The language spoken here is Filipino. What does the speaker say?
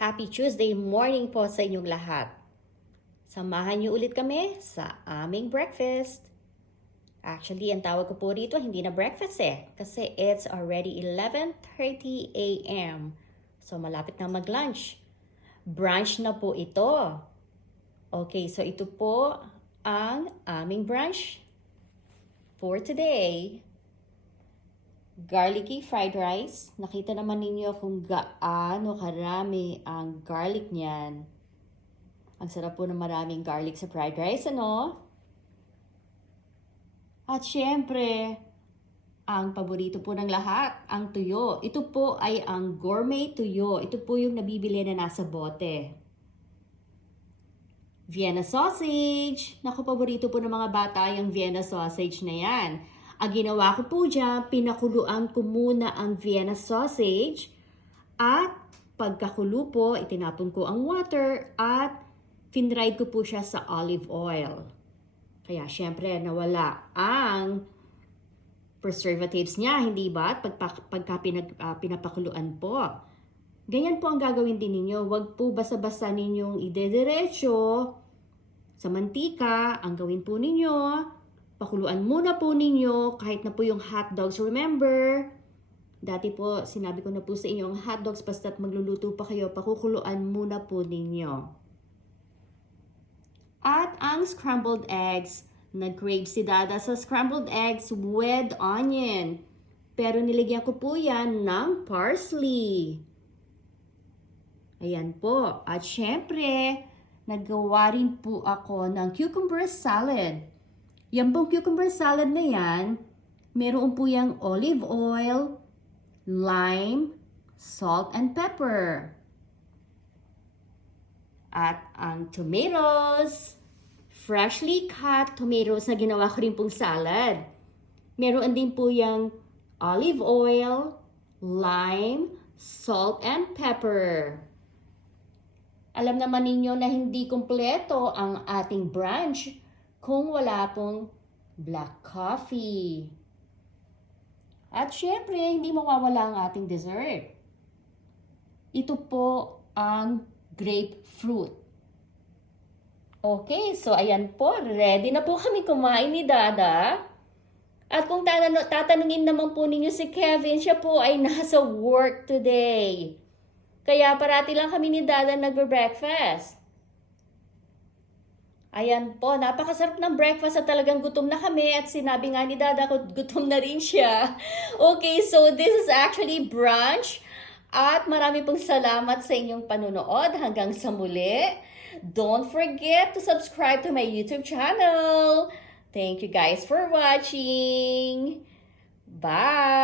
Happy Tuesday morning po sa inyong lahat. Samahan niyo ulit kami sa aming breakfast. Actually, ang tawag ko po rito hindi na breakfast kasi it's already 11:30 a.m. So malapit na mag-lunch. Brunch na po ito. Okay, so ito po ang aming brunch for today. Garlicky fried rice. Nakita naman ninyo kung gaano karami ang garlic niyan. Ang sarap po ng maraming garlic sa fried rice, ano? At syempre, ang paborito po ng lahat, ang tuyo. Ito po ay ang gourmet tuyo. Ito po yung nabibili na nasa bote. Vienna sausage. Naku, paborito po ng mga bata yung Vienna sausage na yan. Ang ginawa ko po dyan, pinakuluan ko muna ang Vienna sausage at pagkakulo po, itinapon ko ang water at finried ko po siya sa olive oil. Kaya syempre nawala ang preservatives niya, hindi ba? Pagka pinapakuluan po. Ganyan po ang gagawin din ninyo. Huwag po basta-basta ninyong idediretso sa mantika. Ang gawin po ninyo, pakuluan muna po ninyo kahit na po yung hot dogs. Remember, dati po sinabi ko na po sa inyo, ang hot dogs basta't magluluto pa kayo, pakukuluan muna po ninyo. At ang scrambled eggs, nag-crave si Dada sa scrambled eggs with onion. Pero nilagyan ko po yan ng parsley. Ayan po. At syempre, naggawa rin po ako ng cucumber salad. Yan pong cucumber salad na yan, meron po yung olive oil, lime, salt and pepper. At ang tomatoes, freshly cut tomatoes na ginawa ko rin pong salad. Meron din po yung olive oil, lime, salt and pepper. Alam naman ninyo na hindi kumpleto ang ating brunch kung wala pong black coffee. At syempre, hindi mawawala ang ating dessert. Ito po ang grapefruit. Okay, so ayan po, ready na po kami kumain ni Dada. At kung tatanungin naman po ninyo si Kevin, siya po ay nasa work today. Kaya parati lang kami ni Dada nagbe-breakfast. Ayan po, napakasarap ng breakfast at talagang gutom na kami at sinabi nga ni Dada ko gutom na rin siya. Okay, so this is actually brunch at marami pong salamat sa inyong panunood hanggang sa muli. Don't forget to subscribe to my YouTube channel. Thank you guys for watching. Bye!